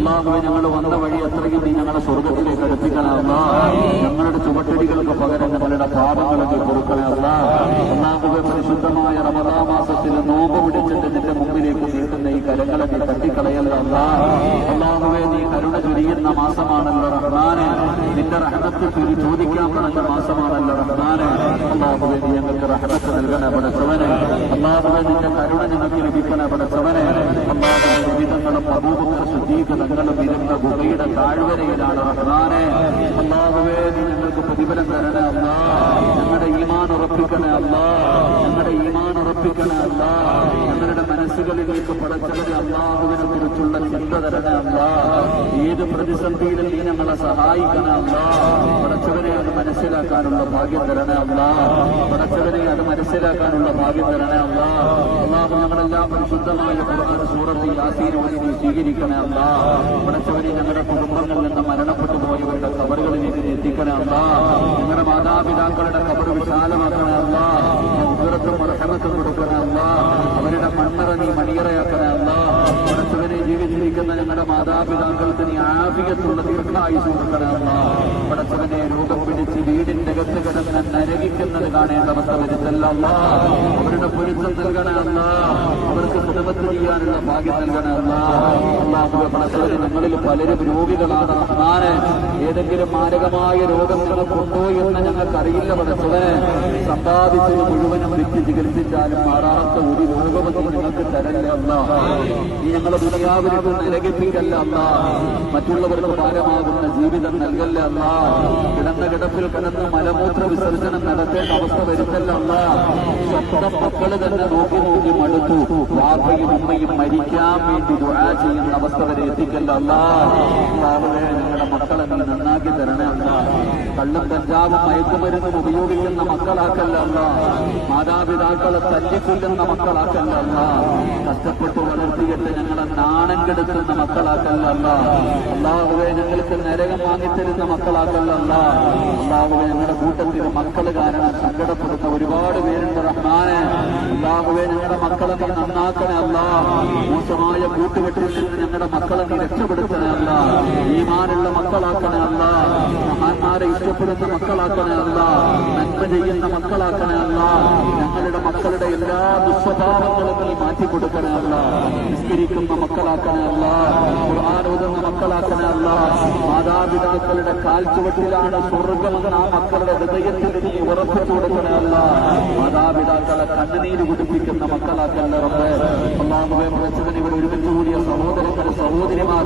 അള്ളാഹുവെ ഞങ്ങൾ വന്ന വഴി എത്രയും നീ ഞങ്ങളെ സ്വർഗത്തിലേക്ക് അടുപ്പിക്കണേ അല്ലാഹ്. ഞങ്ങളുടെ ചുവട്ടടികൾക്ക് പകരം ഞങ്ങളുടെ പാപങ്ങളൊക്കെ കൊടുക്കണേ അല്ലാഹ്. അള്ളാഹുവെ പരിശുദ്ധമായ റമദാൻ മാസത്തിൽ നോമ്പ് പിടിച്ചിട്ട് നിന്റെ മുമ്പിലേക്ക് നീട്ടുന്ന ഈ കരങ്ങളെ നീ തട്ടിക്കളയല്ല അല്ലാഹ്. അള്ളാഹുവെ നീ കരുണ ചൊരിയുന്ന മാസമാണല്ലോ റഹ്മാനെ. നിന്റെ റഹ്മത്ത് ചോദിക്കാൻ പറഞ്ഞ മാസമാണല്ലോ റഹ്മാനെ. അള്ളാഹുവെ നീ ഞങ്ങൾക്ക് റഹ്മത്ത് നൽകണ പടച്ചവനെ. അള്ളാഹുവെ നിന്റെ കരുണ ഞങ്ങൾക്ക് ലഭിക്കണ പടച്ചവനെ. അള്ളാഹുവെ വിവിധങ്ങളും അബൂബക്കർ സിദ്ദീഖ് തങ്ങളും ഇരുന്ന ഗുഹയുടെ താഴ്വരയിലാണ് റഹ്മാനെ. അള്ളാഹുവെ നീ ഞങ്ങൾക്ക് പ്രതിഫലം തരണേ അല്ലാഹ്. ഞങ്ങളുടെ ഈമാൻ ഉറപ്പിക്കണേ അല്ലാഹ്. ഞങ്ങളുടെ ഈമാൻ ഉറപ്പിക്കണേ അല്ലാഹ്. ഞങ്ങളുടെ മനസ്സുകളിലേക്ക് പടച്ചവനെ അള്ളാഹുവിനെ കുറിച്ചുള്ള ചിന്ത തരണേ അല്ലാഹ്. ഏത് പ്രതിസന്ധിയിലും നീ ഞങ്ങളെ സഹായിക്കണേ അല്ലാഹ്. പടച്ചവനെ അത് മനസ്സിലാക്കാനുള്ള ഭാഗ്യം തരണേ അല്ലാഹ്. പടച്ചവനെ അത് മനസ്സിലാക്കാനുള്ള ഭാഗ്യം തരണേ അല്ലാഹ്. അല്ലാഹു ഞങ്ങളെല്ലാം പരിശുദ്ധമായ ഖുർആൻ സൂറത്ത് യാസീൻ ഓതി നീ സ്വീകരിക്കണേ അല്ലാഹ്. പടച്ചവനെ ഞങ്ങളുടെ കുടുംബങ്ങളിൽ നിന്ന് മരണപ്പെട്ടു പോയവരുടെ ഖബറുകളിലേക്ക് എത്തിക്കണേ അല്ലാഹ്. ഞങ്ങളുടെ മാതാപിതാക്കളുടെ ഖബർ വിശാലമാക്കണേ അല്ലാഹ്. മഗ്ഫിറത്തും റഹ്മത്തും കൊടുക്കണേ അല്ലാഹ്. അവരുടെ മണ്ണറ നീ മണിയറയാക്കണേ അല്ലാഹ്. പടച്ചവനെ ജീവിച്ചിരിക്കുന്ന ഞങ്ങളുടെ മാതാപിതാക്കൾക്ക് നീ ആഫിയത്തുള്ള ദീർഘായുസ് കൊടുക്കണേ അല്ലാഹ്. പടച്ചവനെ രോഗം പിടിച്ച് വീടിന്റെ അകത്ത് കിടന്ന് നരകിക്കുന്നത് കാണേണ്ട അവസ്ഥ വരുത്തല്ല അല്ലാഹ്. അവരുടെ പൊരുത്തം നൽകണേ അല്ലാഹ്. അവർക്ക് കുടുംബത്തിൽ ചെയ്യാനുള്ള ഭാഗ്യം നൽകണേ അല്ലാഹ്. അല്ലാഹുവേ പടച്ചവനെ ഞങ്ങളിൽ പലരും രോഗികളാണ് റഹ്മാനെ. ഏതെങ്കിലും മാരകമായ രോഗം ഞങ്ങൾക്കുണ്ടോ എന്ന് ഞങ്ങൾക്കറിയില്ല പടച്ചവനെ. സമ്പാദിച്ചത് മുഴുവനും വിറ്റ് ചികിത്സിച്ചാലും മാറാത്ത ഒരു രോഗവും ഞങ്ങൾക്ക് തരല്ല അല്ലാഹ്. നീ ഞങ്ങളെ ദുനിയാവിലേക്ക് നരകിപ്പിക്കല്ല അല്ലാഹ്. മറ്റുള്ളവർക്ക് ഭാരമാകുന്ന ജീവിതം നൽകല്ല അല്ലാഹ്. കിടന്ന കിടപ്പിൽ കിടന്ന് മലമൂത്ര വിസർജനം നടത്തേണ്ട അവസ്ഥ വരുത്തല്ല അല്ലാഹ്. സ്വന്തം മക്കള് തന്നെ നോക്കി നോക്കി മടുത്തു. വാപ്പയും ഉമ്മയും മരിക്കാൻ വേണ്ടി ദുആ ചെയ്യുന്ന അവസ്ഥ വരെ എത്തിക്കല്ല അല്ലാഹ്. അല്ലാഹുവേ ഞങ്ങളുടെ മക്കളെ നീ നന്നാക്കി തരണേ അല്ലാഹ്. കള്ളും കഞ്ചാവും മയക്കുമരുന്നും ഉപയോഗിക്കുന്ന മക്കളാക്കല്ല അല്ലാഹ്. മാതാപിതാക്കളെ തല്ലിക്കൊല്ലുന്ന മക്കളാക്കല്ല അല്ലാഹ്. കഷ്ടപ്പെട്ട് വളർത്തിയിട്ട് ഞങ്ങളെ നാണം കെടുത്തുന്ന മക്കളാക്കല്ല അല്ലാഹ്. അല്ലാഹുവേ ഞങ്ങൾക്ക് നരകം വാങ്ങിത്തരുന്ന മക്കളാക്കല്ല അല്ലാഹ്. അല്ലാഹുവേ ഞങ്ങളുടെ കൂട്ടത്തിൽ മക്കള് കാരണം സങ്കടപ്പെടുന്ന ഒരുപാട് പേരുണ്ട് റഹ്മാനെ. അല്ലാഹുവേ ഞങ്ങളുടെ മക്കളെ നീ നന്നാക്കണേ അല്ലാഹ്. മോശമായ കൂട്ടുകെട്ടിൽ നിന്ന് ഞങ്ങളുടെ മക്കളെ നീ രക്ഷപ്പെടുത്തണേ അല്ലാഹ്. ഈമാനുള്ള മക്കളാക്കണേ അല്ലാഹ്. മഹാന്മാരെ ഇഷ്ടപ്പെടുന്ന മക്കളാക്കണേ അല്ലാഹ്. നന്മ ചെയ്യുന്ന മക്കളാക്കണേ അല്ലാഹ്. ഞങ്ങളുടെ മക്കളുടെ എല്ലാ ദുസ്വഭാവങ്ങളും നീ മാറ്റിക്കൊടുക്കണേ അല്ലാഹ്. നിസ്കരിക്കുന്ന മക്കളാക്കണേ അല്ലാഹ്. ഖുർആൻ ഓതുന്ന മക്കളാക്കണേ അല്ലാഹ്. മാതാപിതാക്കളുടെ കാൽച്ചുവട്ടിലാണ് സ്വർഗ്ഗമെന്ന് ആ മക്കളുടെ ഹൃദയത്തിൽ നീ ഉറപ്പിച്ചു കൊടുക്കണേ അല്ലാഹ്. മാതാപിതാക്കളെ കണ്ണുനീര് കുടിപ്പിക്കുന്ന മക്കളാക്കല്ലേ റബ്ബേ. അല്ലാഹുവേ പടച്ചവനെ ഇവിടെ ഒരുമിച്ച് കൂടിയ സഹോദരങ്ങൾ സഹോദരിമാർ